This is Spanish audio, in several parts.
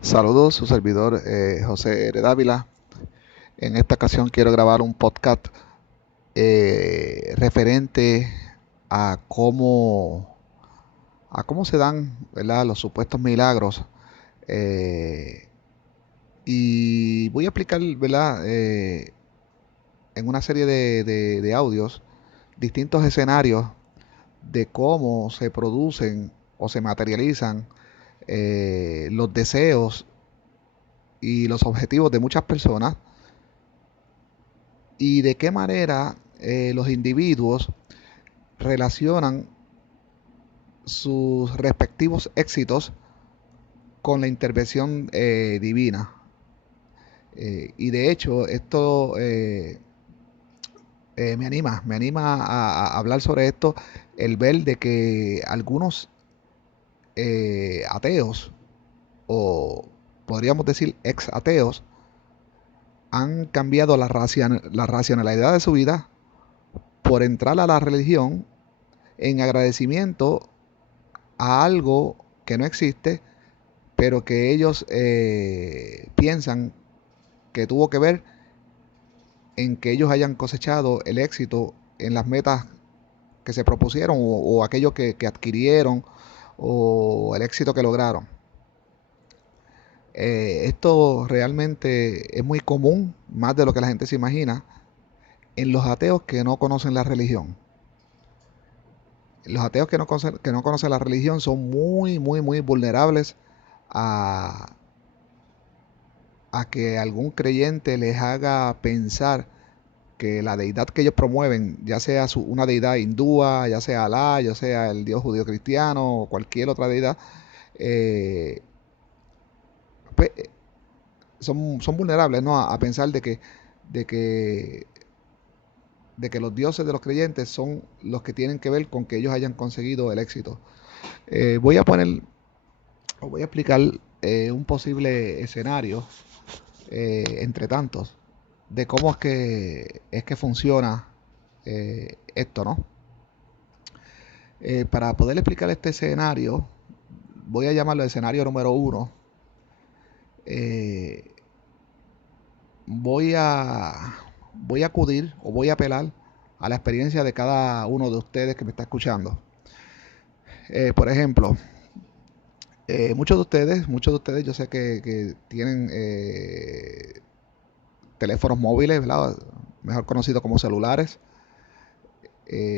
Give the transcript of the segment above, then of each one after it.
Saludos, su servidor José R. Dávila. En esta ocasión quiero grabar un podcast referente a cómo se dan, ¿verdad?, los supuestos milagros. eh, y voy a explicar, ¿verdad?, en una serie de audios distintos escenarios de cómo se producen o se materializan los deseos y los objetivos de muchas personas y de qué manera los individuos relacionan sus respectivos éxitos con la intervención divina. Y de hecho, esto me anima a hablar sobre esto, el ver de que algunos ateos, o podríamos decir ex ateos, han cambiado la racionalidad de su vida por entrar a la religión en agradecimiento a algo que no existe, pero que ellos piensan que tuvo que ver en que ellos hayan cosechado el éxito en las metas que se propusieron o aquello que adquirieron o el éxito que lograron. Esto realmente es muy común, más de lo que la gente se imagina, en los ateos que no conocen la religión. Los ateos que no conocen la religión son muy, muy, muy vulnerables a, a que algún creyente les haga pensar que la deidad que ellos promueven, ya sea una deidad hindúa, ya sea Alá, ya sea el dios judío cristiano o cualquier otra deidad, eh, pues, son vulnerables, ¿no?, a pensar de que, de que los dioses de los creyentes son los que tienen que ver con que ellos hayan conseguido el éxito. Voy a poner, o voy a explicar un posible escenario entre tantos de cómo es que funciona esto, ¿no? Para poder explicar este escenario, voy a llamarlo escenario número uno. Eh, voy a voy a acudir o voy a apelar a la experiencia de cada uno de ustedes que me está escuchando. Por ejemplo, muchos de ustedes yo sé que tienen teléfonos móviles, ¿verdad?, mejor conocidos como celulares.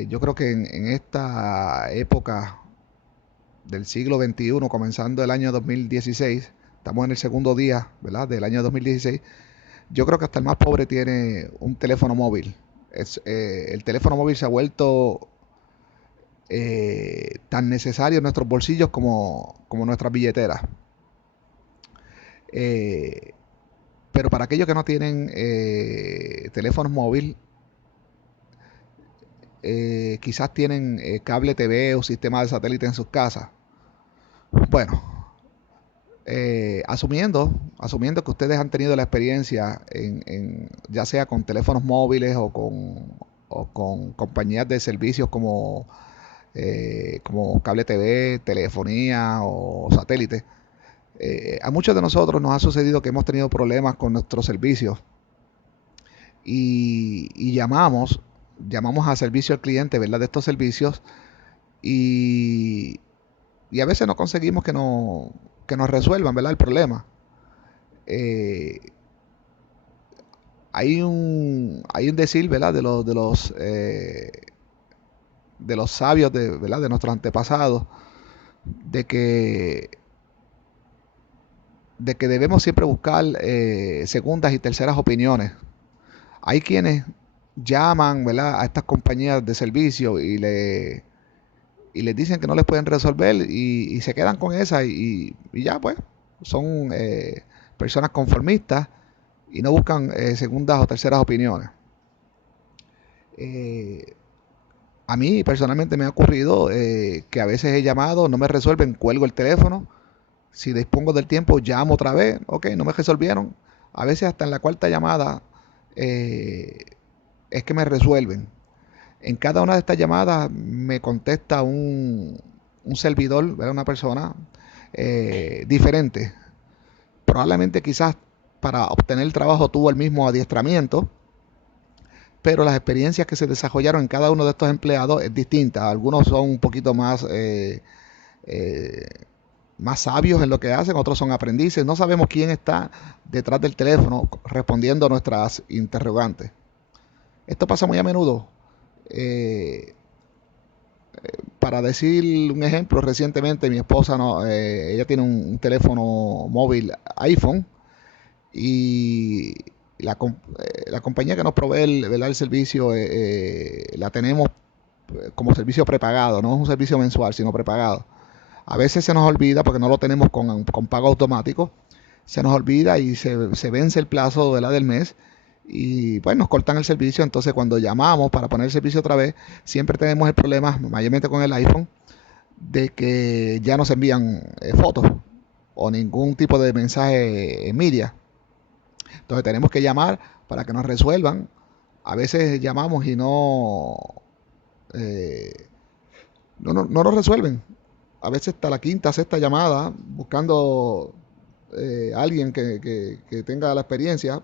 Yo creo que en esta época del siglo XXI, comenzando el año 2016, estamos en el segundo día, ¿verdad?, del año 2016. Yo creo que hasta el más pobre tiene un teléfono móvil. El teléfono móvil se ha vuelto tan necesario en nuestros bolsillos como nuestras billeteras. Eh, pero para aquellos que no tienen teléfonos móviles, quizás tienen cable TV o sistema de satélite en sus casas. Bueno, asumiendo que ustedes han tenido la experiencia ya sea con teléfonos móviles o con compañías de servicios como cable TV, telefonía o satélite, a muchos de nosotros nos ha sucedido que hemos tenido problemas con nuestros servicios y llamamos a servicio al cliente, ¿verdad?, de estos servicios y, y a veces no conseguimos que nos resuelvan, ¿verdad?, el problema. Eh, hay un decir, ¿verdad?, de los sabios, ¿verdad?, de nuestros antepasados, de que, de que debemos siempre buscar segundas y terceras opiniones. Hay quienes llaman, ¿verdad?, a estas compañías de servicio y les dicen que no les pueden resolver y se quedan con esa y ya pues son personas conformistas y no buscan segundas o terceras opiniones. Eh, a mí personalmente me ha ocurrido que a veces he llamado, no me resuelven, cuelgo el teléfono. Si dispongo del tiempo, llamo otra vez. Ok, no me resolvieron. A veces hasta en la cuarta llamada eh, es que me resuelven. En cada una de estas llamadas me contesta un servidor, ¿verdad?, una persona diferente. Probablemente quizás para obtener el trabajo tuvo el mismo adiestramiento, pero las experiencias que se desarrollaron en cada uno de estos empleados es distinta. Algunos son un poquito eh, más sabios en lo que hacen, otros son aprendices. No sabemos quién está detrás del teléfono respondiendo a nuestras interrogantes. Esto pasa muy a menudo. Eh, para decir un ejemplo, recientemente mi esposa, no, ella tiene un teléfono móvil iPhone y la compañía que nos provee el servicio la tenemos como servicio prepagado, no es un servicio mensual, sino prepagado. A veces se nos olvida porque no lo tenemos con pago automático, se nos olvida y se vence el plazo del mes y pues nos cortan el servicio. Entonces cuando llamamos para poner el servicio otra vez, siempre tenemos el problema, mayormente con el iPhone, de que ya no se envían fotos o ningún tipo de mensaje media. Entonces tenemos que llamar para que nos resuelvan. A veces llamamos y eh, no nos resuelven. A veces hasta la quinta, sexta llamada buscando alguien que tenga la experiencia.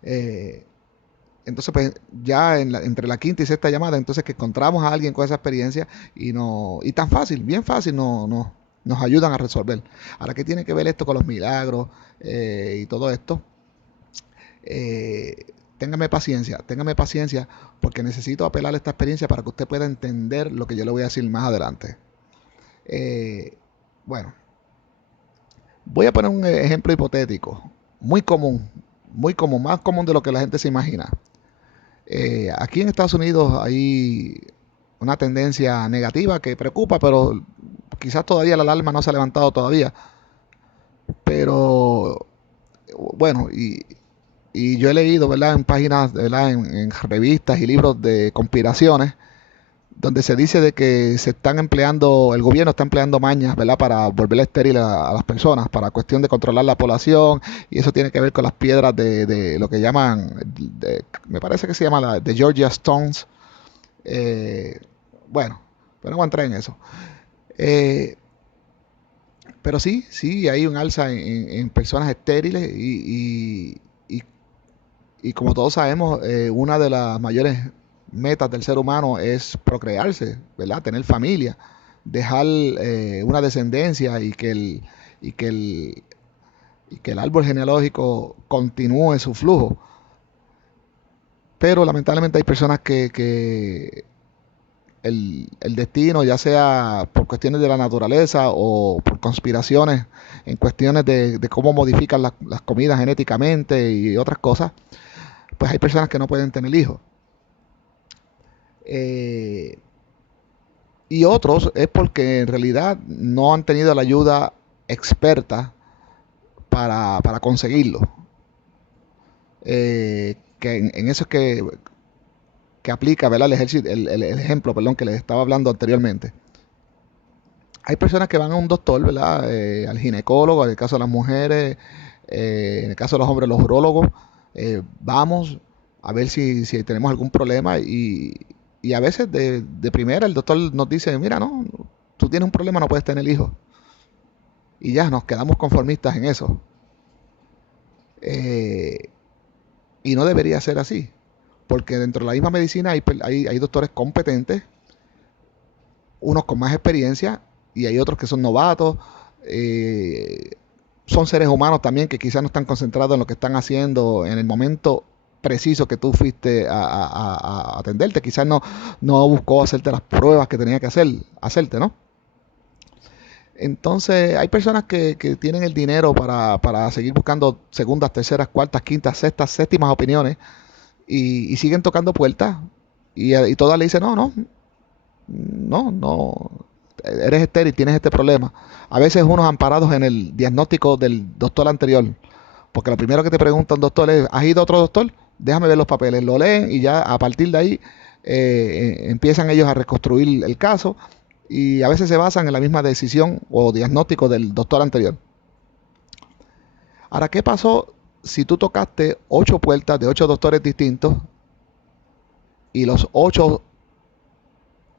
Eh, entonces, pues ya entre la quinta y sexta llamada, entonces que encontramos a alguien con esa experiencia y tan fácil, bien fácil, nos ayudan a resolver. Ahora, ¿qué tiene que ver esto con los milagros y todo esto? Téngame paciencia, porque necesito apelar a esta experiencia para que usted pueda entender lo que yo le voy a decir más adelante. Eh, bueno, voy a poner un ejemplo hipotético, muy común, más común de lo que la gente se imagina. Aquí en Estados Unidos hay una tendencia negativa que preocupa, pero quizás todavía la alarma no se ha levantado todavía. Pero bueno, y yo he leído, ¿verdad? En páginas, ¿verdad? En revistas y libros de conspiraciones, donde se dice de que se están empleando, el gobierno está empleando mañas, ¿verdad? Para volver estéril a las personas, para cuestión de controlar la población, y eso tiene que ver con las piedras de lo que llaman, me parece que se llama de Georgia Stones. Eh, bueno, pero no voy a entrar en eso. Eh, pero sí, hay un alza en personas estériles y como todos sabemos, una de las mayores metas del ser humano es procrearse, ¿verdad? Tener familia, dejar una descendencia y que el, y que el árbol genealógico continúe su flujo. Pero lamentablemente hay personas que el destino, ya sea por cuestiones de la naturaleza o por conspiraciones en cuestiones de cómo modifican las comidas genéticamente y otras cosas, pues hay personas que no pueden tener hijos. Eh, y otros es porque en realidad no han tenido la ayuda experta para conseguirlo. Que en eso es que aplica, ¿verdad? El ejemplo, perdón, que les estaba hablando anteriormente. Hay personas que van a un doctor, ¿verdad? Al ginecólogo, en el caso de las mujeres, en el caso de los hombres, los urólogos. Vamos a ver si tenemos algún problema y a veces de primera el doctor nos dice, mira, no, tú tienes un problema, no puedes tener hijos. Y ya nos quedamos conformistas en eso. Eh, y no debería ser así, porque dentro de la misma medicina hay doctores competentes, unos con más experiencia y hay otros que son novatos. eh, Son seres humanos también que quizás no están concentrados en lo que están haciendo en el momento preciso que tú fuiste a atenderte. Quizás no buscó hacerte las pruebas que tenía que hacerte, ¿no? Entonces, hay personas que tienen el dinero para seguir buscando segundas, terceras, cuartas, quintas, sextas, séptimas opiniones y siguen tocando puertas y todas le dicen, no, eres estéril, tienes este problema. A veces unos amparados en el diagnóstico del doctor anterior, porque lo primero que te pregunta un doctor es, ¿has ido a otro doctor? Déjame ver los papeles, lo leen y ya a partir de ahí empiezan ellos a reconstruir el caso y a veces se basan en la misma decisión o diagnóstico del doctor anterior. Ahora, ¿qué pasó si tú tocaste 8 puertas de 8 doctores distintos y los 8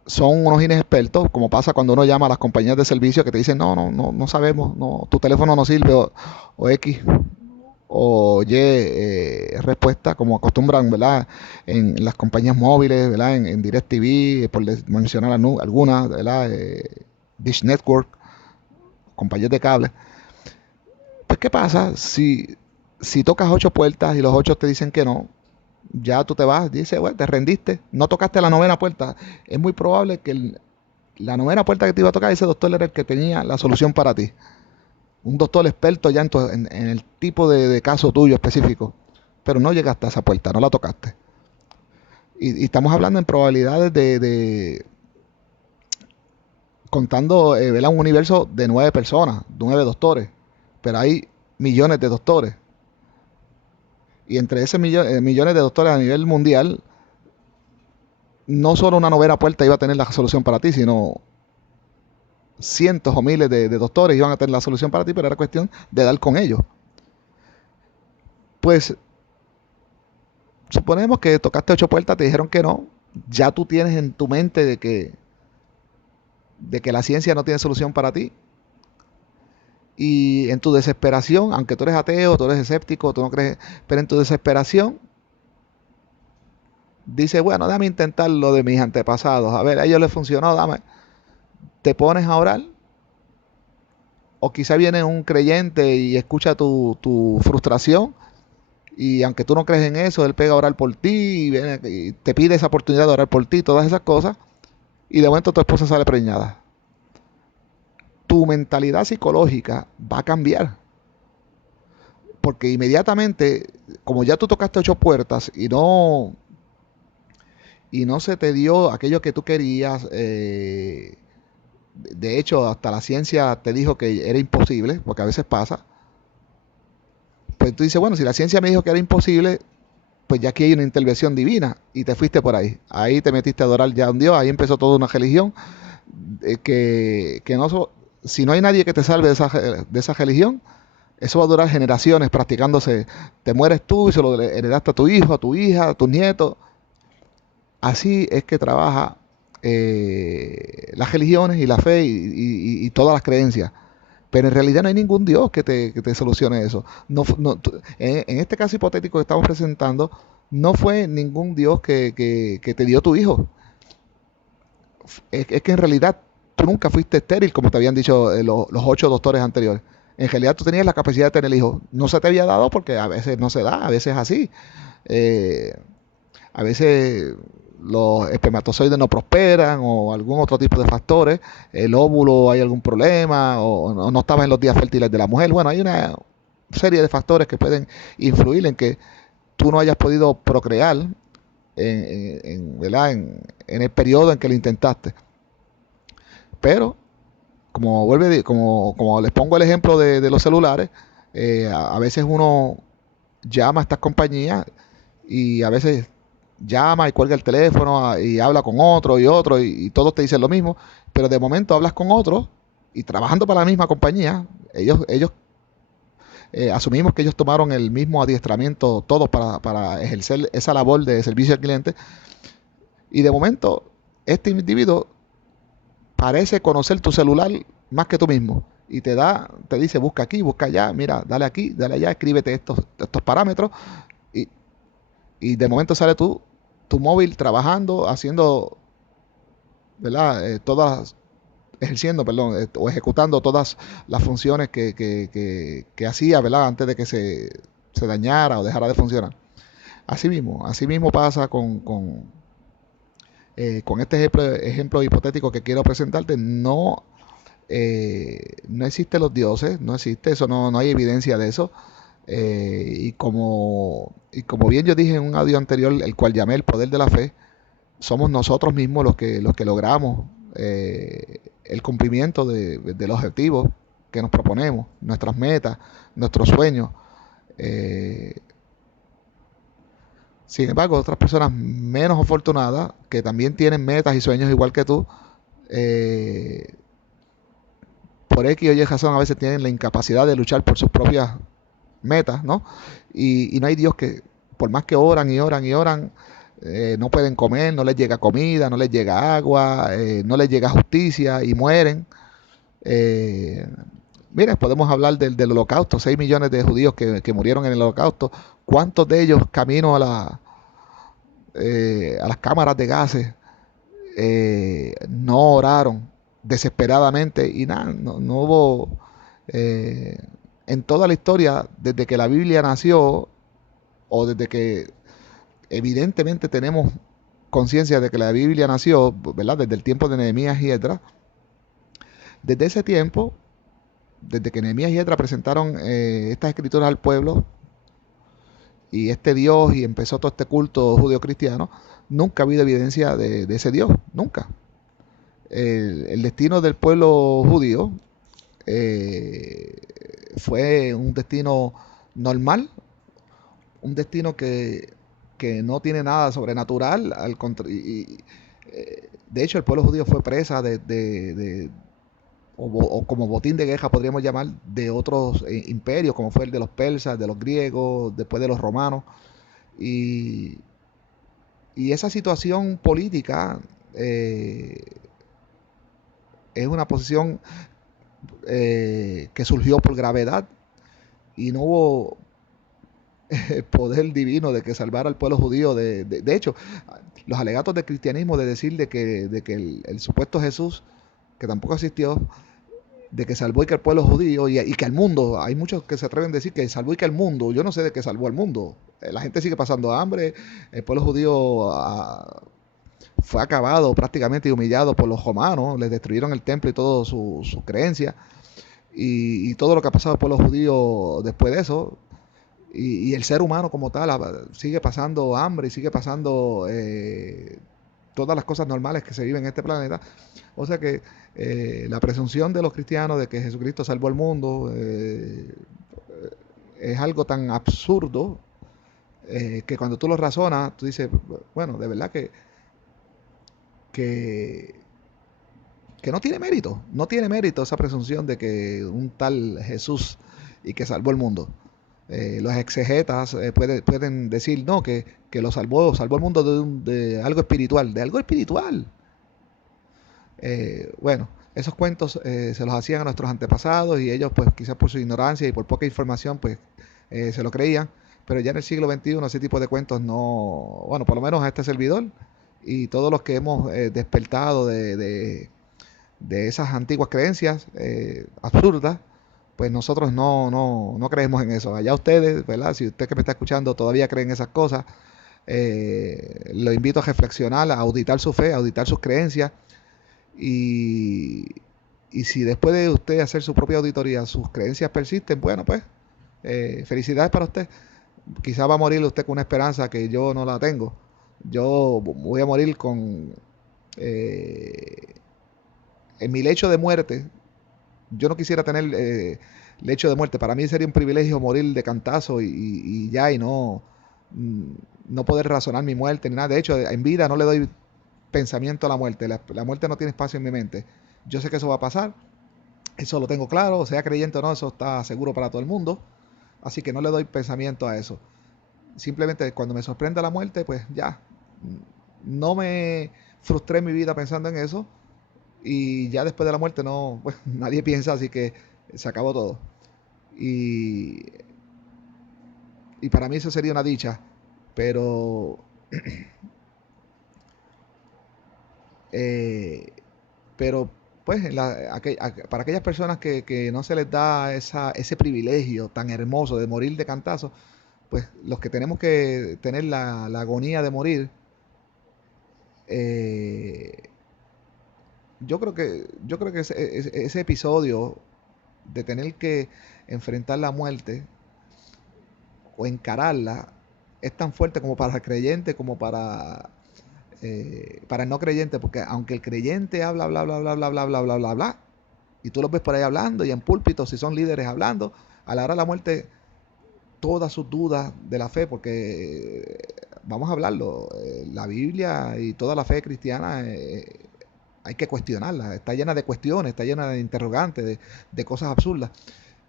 son unos inexpertos, como pasa cuando uno llama a las compañías de servicio que te dicen, no sabemos, no, tu teléfono no sirve o X o Y respuesta, como acostumbran, ¿verdad? En las compañías móviles, ¿verdad? En DirecTV, por mencionar algunas, ¿verdad? Dish Network, compañías de cable. Pues, ¿qué pasa si tocas 8 puertas y los 8 te dicen que no? Ya tú te vas, dices, bueno, te rendiste, no tocaste la novena puerta. Es muy probable que la novena puerta que te iba a tocar, ese doctor era el que tenía la solución para ti. Un doctor experto ya en el tipo de caso tuyo específico. Pero no llegaste a esa puerta, no la tocaste. Y estamos hablando en probabilidades contando, ¿verdad? Un universo de 9 personas, 9 doctores. Pero hay millones de doctores. Y entre esos millones de doctores a nivel mundial, no solo una novena puerta iba a tener la solución para ti, sino cientos o miles de doctores iban a tener la solución para ti, pero era cuestión de dar con ellos. Pues suponemos que tocaste 8 puertas, te dijeron que no, ya tú tienes en tu mente de que la ciencia no tiene solución para ti. Y en tu desesperación, aunque tú eres ateo, tú eres escéptico, tú no crees, pero en tu desesperación, dices, bueno, déjame intentar lo de mis antepasados. A ver, a ellos les funcionó, dame. Te pones a orar, o quizá viene un creyente y escucha tu frustración, y aunque tú no crees en eso, él pega a orar por ti, y te pide esa oportunidad de orar por ti, todas esas cosas, y de momento tu esposa sale preñada. Tu mentalidad psicológica va a cambiar. Porque inmediatamente, como ya tú tocaste 8 puertas y no se te dio aquello que tú querías, de hecho, hasta la ciencia te dijo que era imposible, porque a veces pasa, pues tú dices, bueno, si la ciencia me dijo que era imposible, pues ya aquí hay una intervención divina y te fuiste por ahí. Ahí te metiste a adorar ya a un Dios, ahí empezó toda una religión que no, si no hay nadie que te salve de esa religión, eso va a durar generaciones practicándose. Te mueres tú y se lo heredaste a tu hijo, a tu hija, a tus nietos. Así es que trabaja las religiones y la fe y todas las creencias. Pero en realidad no hay ningún Dios que te solucione eso. No, en este caso hipotético que estamos presentando, no fue ningún Dios que te dio tu hijo. Es que en realidad tú nunca fuiste estéril, como te habían dicho los 8 doctores anteriores. En realidad tú tenías la capacidad de tener hijos. No se te había dado porque a veces no se da, a veces es así. Eh, a veces los espermatozoides no prosperan o algún otro tipo de factores. El óvulo hay algún problema o no estabas en los días fértiles de la mujer. Bueno, hay una serie de factores que pueden influir en que tú no hayas podido procrear ¿verdad? En el periodo en que lo intentaste. Pero, como les pongo el ejemplo de los celulares, a veces uno llama a estas compañías y a veces llama y cuelga el teléfono y habla con otro y otro y todos te dicen lo mismo, pero de momento hablas con otros y trabajando para la misma compañía, ellos asumimos que ellos tomaron el mismo adiestramiento todos para ejercer esa labor de servicio al cliente y de momento este individuo parece conocer tu celular más que tú mismo. Y te dice, busca aquí, busca allá, mira, dale aquí, dale allá, escríbete estos parámetros. Y, y de momento sale tu móvil trabajando, haciendo, ¿verdad? Ejerciendo, perdón, o ejecutando todas las funciones que hacía, ¿verdad? Antes de que se dañara o dejara de funcionar. Así mismo pasa con este ejemplo hipotético que quiero presentarte. No existen los dioses, no existe eso, no hay evidencia de eso. Y como bien yo dije en un audio anterior, el cual llamé el poder de la fe, somos nosotros mismos los que logramos el cumplimiento de los objetivos que nos proponemos, nuestras metas, nuestros sueños. Eh, Sin embargo, otras personas menos afortunadas, que también tienen metas y sueños igual que tú, eh, por X o Y razón a veces tienen la incapacidad de luchar por sus propias metas, ¿no? Y no hay Dios que, por más que oran y oran y oran, no pueden comer, no les llega comida, no les llega agua, no les llega justicia y mueren. Eh, Mira, podemos hablar del holocausto, 6 millones de judíos que murieron en el holocausto. ¿Cuántos de ellos camino a las cámaras de gases no oraron desesperadamente y nada, no hubo eh, en toda la historia, desde que la Biblia nació o desde que evidentemente tenemos conciencia de que la Biblia nació, ¿verdad? Desde el tiempo de Nehemías y Esdras, desde ese tiempo, desde que Nehemías y Esdras presentaron estas escrituras al pueblo y este Dios y empezó todo este culto judío-cristiano, nunca ha habido evidencia de ese Dios, nunca. El destino del pueblo judío eh, fue un destino normal, un destino que no tiene nada sobrenatural. De hecho, el pueblo judío fue presa o como botín de guerra, podríamos llamar, de otros imperios, como fue el de los persas, de los griegos, después de los romanos. Y, y esa situación política es una posición que surgió por gravedad y no hubo poder divino de que salvara al pueblo judío. De hecho, los alegatos del cristianismo de decir de que el supuesto Jesús, que tampoco existió, de que salvó y que el pueblo judío y que al mundo, hay muchos que se atreven a decir que salvó y que el mundo, yo no sé de qué salvó al mundo. La gente sigue pasando hambre, el pueblo judío fue acabado prácticamente y humillado por los romanos, les destruyeron el templo y todas sus creencias y todo lo que ha pasado al pueblo judío después de eso. Y el ser humano como tal sigue pasando hambre y sigue pasando todas las cosas normales que se viven en este planeta. O sea que la presunción de los cristianos de que Jesucristo salvó al mundo es algo tan absurdo que cuando tú lo razonas, tú dices, bueno, de verdad que, que no tiene mérito esa presunción de que un tal Jesús y que salvó el mundo. Los exegetas pueden decir, no, que lo salvó el mundo de algo espiritual, de algo espiritual. Bueno, esos cuentos se los hacían a nuestros antepasados y ellos, pues quizás por su ignorancia y por poca información, pues se lo creían. Pero ya en el siglo XXI ese tipo de cuentos no, bueno, por lo menos a este servidor y todos los que hemos despertado de esas antiguas creencias absurdas, pues nosotros no creemos en eso. Allá ustedes, ¿verdad? Si usted que me está escuchando todavía cree en esas cosas, lo invito a reflexionar, a auditar su fe, a auditar sus creencias y, y si después de usted hacer su propia auditoría sus creencias persisten, bueno, pues felicidades para usted. Quizá va a morir usted con una esperanza que yo no la tengo. Yo voy a morir con... eh, en mi lecho de muerte, yo no quisiera tener lecho de muerte. Para mí sería un privilegio morir de cantazo y ya, y no poder razonar mi muerte ni nada. De hecho, en vida no le doy pensamiento a la muerte. La muerte no tiene espacio en mi mente. Yo sé que eso va a pasar, eso lo tengo claro, sea creyente o no, eso está seguro para todo el mundo. Así que no le doy pensamiento a eso. Simplemente cuando me sorprenda la muerte, pues ya, no me frustré en mi vida pensando en eso y ya después de la muerte no, pues nadie piensa, así que se acabó todo. Y, y para mí eso sería una dicha, pero, eh, pero pues para aquellas personas que no se les da ese privilegio tan hermoso de morir de cantazo, pues los que tenemos que tener la agonía de morir, eh, yo creo que ese episodio de tener que enfrentar la muerte o encararla es tan fuerte como para el creyente como para el no creyente, porque aunque el creyente habla, bla, bla, bla, bla, bla, bla, bla, bla, bla, y tú los ves por ahí hablando y en púlpitos si son líderes hablando, a la hora de la muerte todas sus dudas de la fe, porque vamos a hablarlo, la Biblia y toda la fe cristiana hay que cuestionarla, está llena de cuestiones, está llena de interrogantes, de cosas absurdas.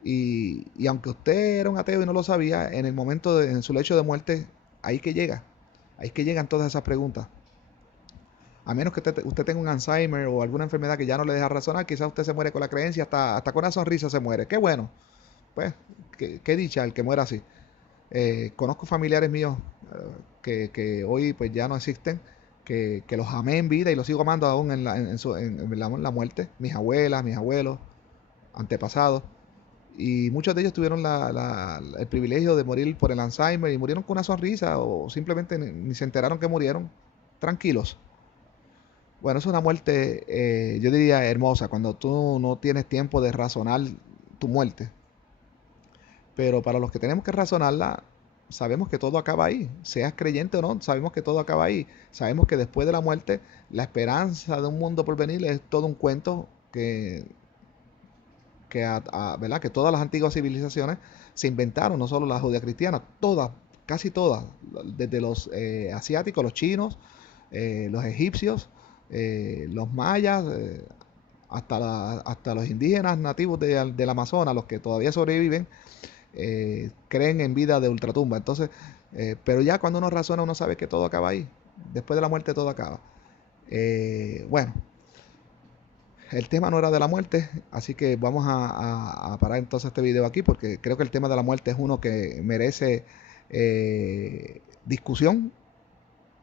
Y aunque usted era un ateo y no lo sabía, en el momento en su lecho de muerte, ahí que llega, ahí que llegan todas esas preguntas. A menos que usted tenga un Alzheimer o alguna enfermedad que ya no le deja razonar, quizás usted se muere con la creencia, hasta con una sonrisa se muere. Qué bueno, pues, qué dicha el que muera así. Conozco familiares míos que hoy pues ya no existen, que los amé en vida y los sigo amando aún en la muerte. Mis abuelas, mis abuelos, antepasados. Y muchos de ellos tuvieron el privilegio de morir por el Alzheimer y murieron con una sonrisa o simplemente ni se enteraron que murieron tranquilos. Bueno, es una muerte, yo diría, hermosa, cuando tú no tienes tiempo de razonar tu muerte. Pero para los que tenemos que razonarla, sabemos que todo acaba ahí. Seas creyente o no, sabemos que todo acaba ahí. Sabemos que después de la muerte, la esperanza de un mundo por venir es todo un cuento ¿verdad? Que todas las antiguas civilizaciones se inventaron, no solo la judía cristiana, todas, casi todas, desde los asiáticos, los chinos, los egipcios, los mayas, hasta los indígenas nativos del Amazonas, los que todavía sobreviven, creen en vida de ultratumba. Entonces, pero ya cuando uno razona, uno sabe que todo acaba ahí. Después de la muerte todo acaba. Bueno, el tema no era de la muerte, así que vamos a parar entonces este video aquí porque creo que el tema de la muerte es uno que merece discusión,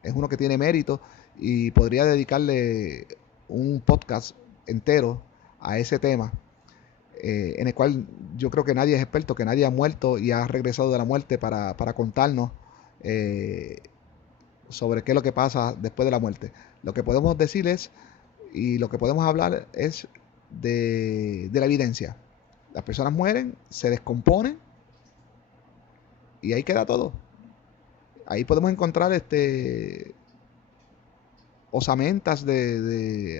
es uno que tiene mérito y podría dedicarle un podcast entero a ese tema, en el cual yo creo que nadie es experto, que nadie ha muerto y ha regresado de la muerte para contarnos eh, sobre qué es lo que pasa después de la muerte. Lo que podemos decir es, y lo que podemos hablar es de la evidencia. Las personas mueren, se descomponen y ahí queda todo. Ahí podemos encontrar osamentas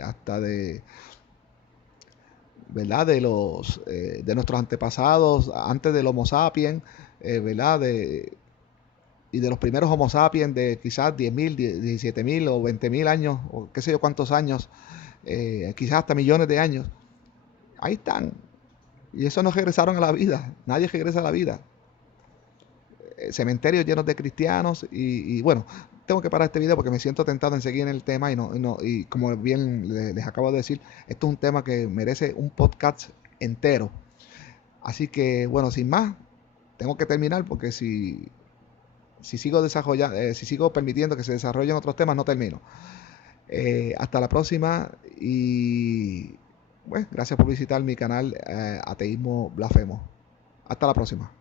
hasta de ¿verdad? De nuestros antepasados, antes del Homo sapiens, ¿verdad? Y de los primeros Homo sapiens de quizás 10.000, 17.000 o 20.000 años, o qué sé yo cuántos años, quizás hasta millones de años. Ahí están. Y eso no regresaron a la vida. Nadie regresa a la vida. Cementerios llenos de cristianos y bueno, tengo que parar este video porque me siento tentado en seguir en el tema y como bien les acabo de decir, esto es un tema que merece un podcast entero. Así que bueno, sin más, tengo que terminar porque si sigo desarrollando, si sigo permitiendo que se desarrollen otros temas, no termino. Hasta la próxima y bueno, gracias por visitar mi canal Ateísmo Blasfemo. Hasta la próxima.